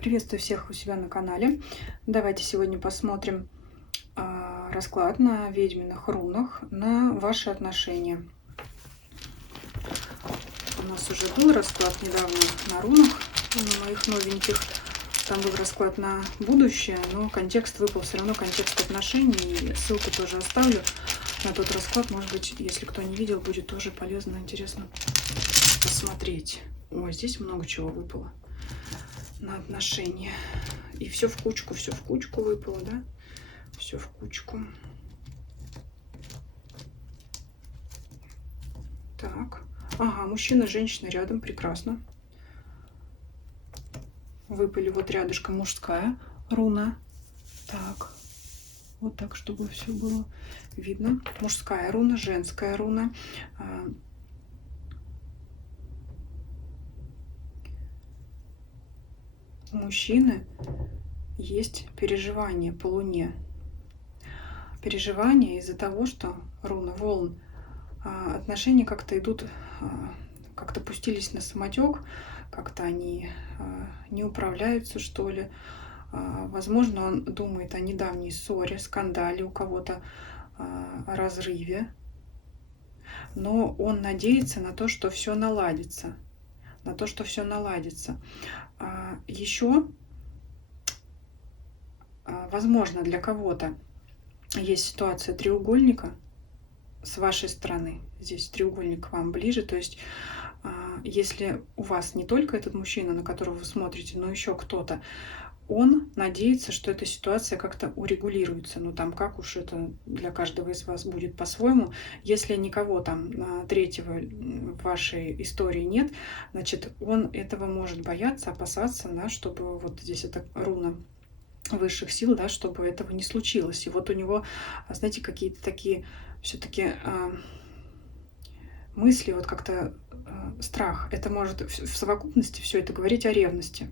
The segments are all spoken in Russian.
Приветствую всех у себя на канале. Давайте сегодня посмотрим расклад на ведьминых рунах на ваши отношения. У нас уже был расклад недавно на рунах, на моих новеньких. Там был расклад на будущее, но контекст выпал все равно контекст отношений. И ссылку тоже оставлю на тот расклад. Может быть, если кто не видел, будет тоже полезно, интересно посмотреть. Ой, здесь много чего выпало на отношения. И все в кучку выпало, да? Все в кучку. Так. Ага, мужчина, женщина рядом, прекрасно. Выпали вот рядышком мужская руна. Так. Вот так, чтобы все было видно. Мужская руна, женская руна. У мужчины есть переживания по Луне. Переживания из-за того, что руна волн, отношения как-то идут, как-то пустились на самотек, как-то они не управляются, что ли. Возможно, он думает о недавней ссоре, скандале, у кого-то о разрыве, но он надеется на то, что все наладится, на то, что все наладится. Еще, возможно, для кого-то есть ситуация треугольника с вашей стороны. Здесь треугольник к вам ближе. То есть, если у вас не только этот мужчина, на которого вы смотрите, но еще кто-то, он надеется, что эта ситуация как-то урегулируется. Ну, там, как уж это для каждого из вас будет по-своему. Если никого там третьего в вашей истории нет, значит, он этого может бояться, опасаться, да, чтобы вот здесь эта руна высших сил, да, чтобы этого не случилось. И вот у него, знаете, какие-то такие все-таки мысли, вот как-то страх. Это может в совокупности все это говорить о ревности.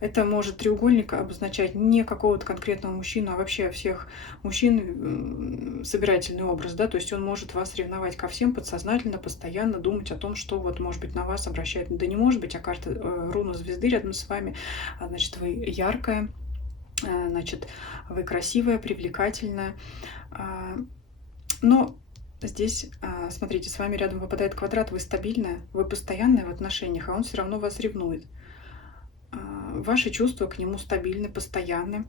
Это может треугольник обозначать не какого-то конкретного мужчину, а вообще всех мужчин, собирательный образ, да, то есть он может вас ревновать ко всем подсознательно, постоянно думать о том, что вот, может быть, на вас обращает, да не может быть, а карта руна звезды рядом с вами, значит, вы яркая, значит, вы красивая, привлекательная, но здесь, смотрите, с вами рядом выпадает квадрат, вы стабильная, вы постоянная в отношениях, а он все равно вас ревнует. Ваши чувства к нему стабильны, постоянны.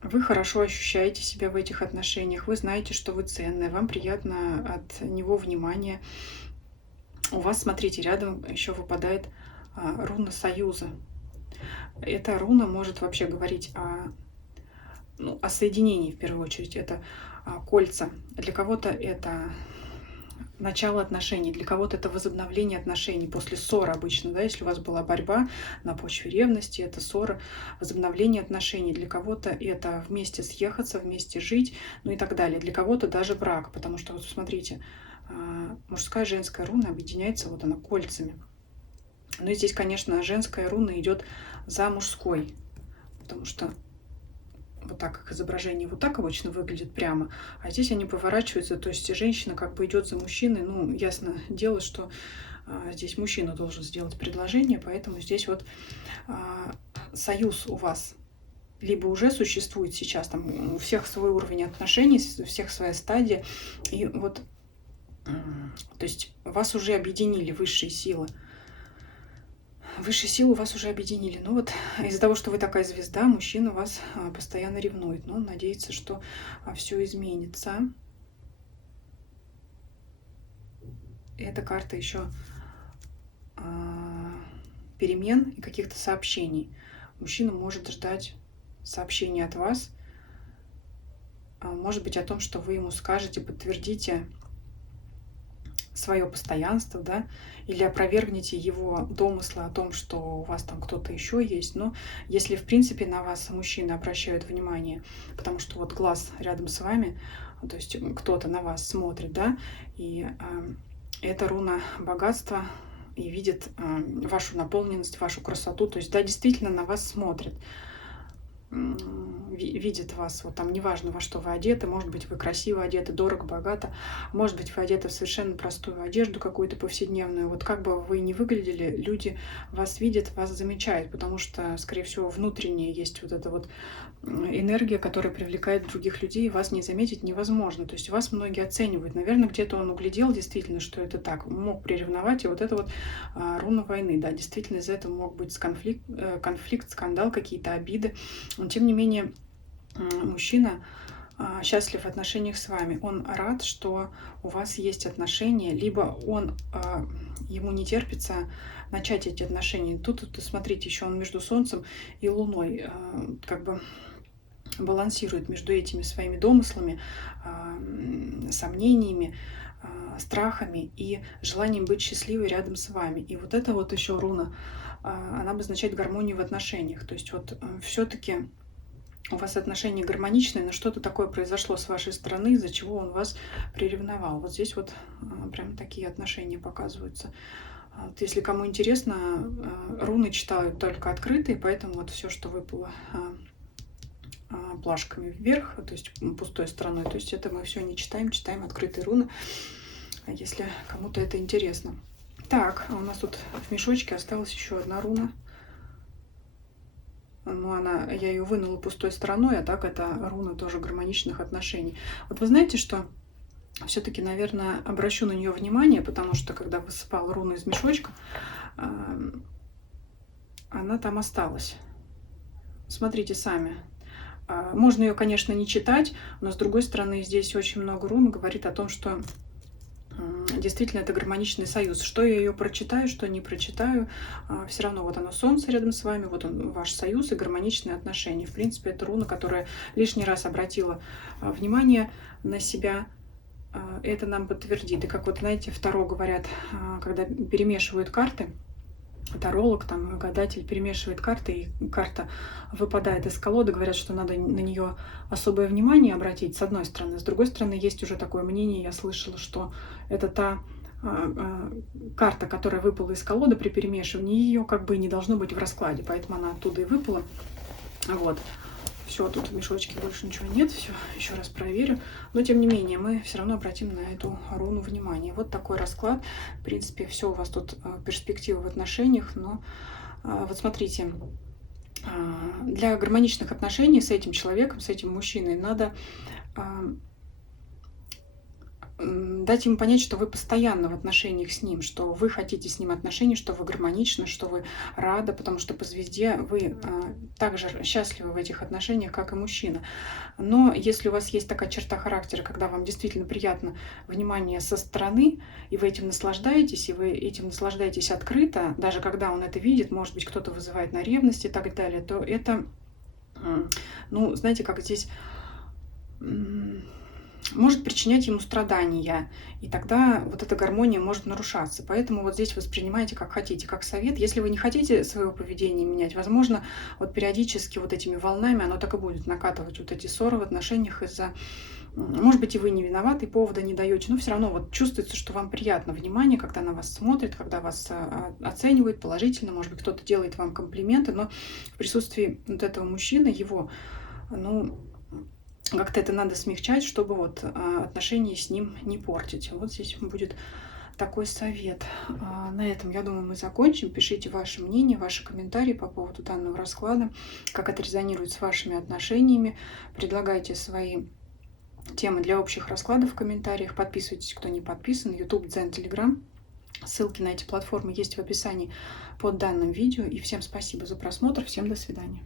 Вы хорошо ощущаете себя в этих отношениях, вы знаете, что вы ценная, вам приятно от него внимание. У вас, смотрите, рядом еще выпадает руна союза. Эта руна может вообще говорить о соединении, в первую очередь. Это кольца. Для кого-то это начало отношений, для кого-то это возобновление отношений после ссоры обычно, да, если у вас была борьба на почве ревности, это ссора, возобновление отношений, для кого-то это вместе съехаться, вместе жить, ну и так далее, для кого-то даже брак, потому что вот смотрите, мужская и женская руна объединяется, вот она, кольцами. Ну и здесь, конечно, женская руна идет за мужской, потому что вот так, как изображение вот так обычно выглядит прямо, а здесь они поворачиваются, то есть женщина как бы идет за мужчиной, ну, ясно дело, что здесь мужчина должен сделать предложение, поэтому здесь вот союз у вас либо уже существует сейчас, там у всех свой уровень отношений, у всех своя стадия, и вот, то есть вас уже объединили высшие силы. Высшие силы вас уже объединили. Ну вот из-за того, что вы такая звезда, мужчина вас постоянно ревнует. Но он надеется, что все изменится. И эта карта еще перемен и каких-то сообщений. Мужчина может ждать сообщения от вас. Может быть, о том, что вы ему скажете, подтвердите свое постоянство, да, или опровергните его домыслы о том, что у вас там кто-то еще есть. Но если, в принципе, на вас мужчины обращают внимание, потому что вот глаз рядом с вами, то есть кто-то на вас смотрит, да, и это руна богатства, и видит вашу наполненность, вашу красоту, то есть, да, действительно на вас смотрят. видит вас, вот там неважно, во что вы одеты, может быть, вы красиво одеты, дорого, богато, может быть, вы одеты в совершенно простую одежду какую-то повседневную. Вот как бы вы ни выглядели, люди вас видят, вас замечают, потому что, скорее всего, внутренне есть вот эта вот энергия, которая привлекает других людей, и вас не заметить невозможно. То есть вас многие оценивают. Наверное, где-то он углядел действительно, что это так, мог приревновать, и вот это вот руна войны, да, действительно из-за этого мог быть конфликт, скандал, какие-то обиды. Но тем не менее, мужчина счастлив в отношениях с вами. Он рад, что у вас есть отношения, либо ему не терпится начать эти отношения. Тут смотрите, еще он между Солнцем и Луной как бы балансирует между этими своими домыслами, сомнениями, страхами и желанием быть счастливой рядом с вами. И вот это вот еще руна, она обозначает гармонию в отношениях. То есть вот все-таки у вас отношения гармоничные, но что-то такое произошло с вашей стороны, из-за чего он вас приревновал. Вот здесь вот прям такие отношения показываются. Вот если кому интересно, руны читают только открытые, поэтому вот все, что выпало плашками вверх, то есть пустой стороной, то есть это мы все не читаем, читаем открытые руны, если кому-то это интересно. Так, у нас тут в мешочке осталась еще одна руна. Ну, я ее вынула пустой стороной, а так это руна тоже гармоничных отношений. Вот вы знаете, что все-таки, наверное, обращу на нее внимание, потому что когда высыпала руну из мешочка, она там осталась. Смотрите сами. Можно ее, конечно, не читать, но с другой стороны здесь очень много рун говорит о том, что действительно это гармоничный союз. Что я ее прочитаю, что не прочитаю, все равно вот оно Солнце рядом с вами, вот он ваш союз и гармоничные отношения. В принципе, это руна, которая лишний раз обратила внимание на себя. Это нам подтвердит. И как вот, знаете, в Таро говорят, когда перемешивают карты, таролог, там, гадатель перемешивает карты, и карта выпадает из колоды, говорят, что надо на нее особое внимание обратить, с одной стороны. С другой стороны, есть уже такое мнение, я слышала, что это та карта, которая выпала из колоды при перемешивании, ее как бы не должно быть в раскладе, поэтому она оттуда и выпала. Вот. Все, тут в мешочке больше ничего нет, все, еще раз проверю. Но тем не менее, мы все равно обратим на эту руну внимание. Вот такой расклад. В принципе, все у вас тут перспективы в отношениях, но вот смотрите, для гармоничных отношений с этим человеком, с этим мужчиной надо дать ему понять, что вы постоянно в отношениях с ним, что вы хотите с ним отношений, что вы гармоничны, что вы рады, потому что по звезде вы также счастливы в этих отношениях, как и мужчина. Но если у вас есть такая черта характера, когда вам действительно приятно внимание со стороны, и вы этим наслаждаетесь, и вы этим наслаждаетесь открыто, даже когда он это видит, может быть, кто-то вызывает на ревность и так далее, то это, ну, знаете, как здесь может причинять ему страдания, и тогда вот эта гармония может нарушаться. Поэтому вот здесь воспринимайте как хотите, как совет. Если вы не хотите своего поведения менять, возможно, вот периодически вот этими волнами оно так и будет накатывать вот эти ссоры в отношениях из-за, может быть, и вы не виноваты, и повода не даете, но все равно вот чувствуется, что вам приятно внимание, когда на вас смотрят, когда вас оценивают положительно, может быть, кто-то делает вам комплименты, но в присутствии вот этого мужчины, его, ну, как-то это надо смягчать, чтобы вот отношения с ним не портить. Вот здесь будет такой совет. На этом, я думаю, мы закончим. Пишите ваше мнение, ваши комментарии по поводу данного расклада, как это резонирует с вашими отношениями. Предлагайте свои темы для общих раскладов в комментариях. Подписывайтесь, кто не подписан. YouTube, Дзен, Telegram. Ссылки на эти платформы есть в описании под данным видео. И всем спасибо за просмотр. Всем до свидания.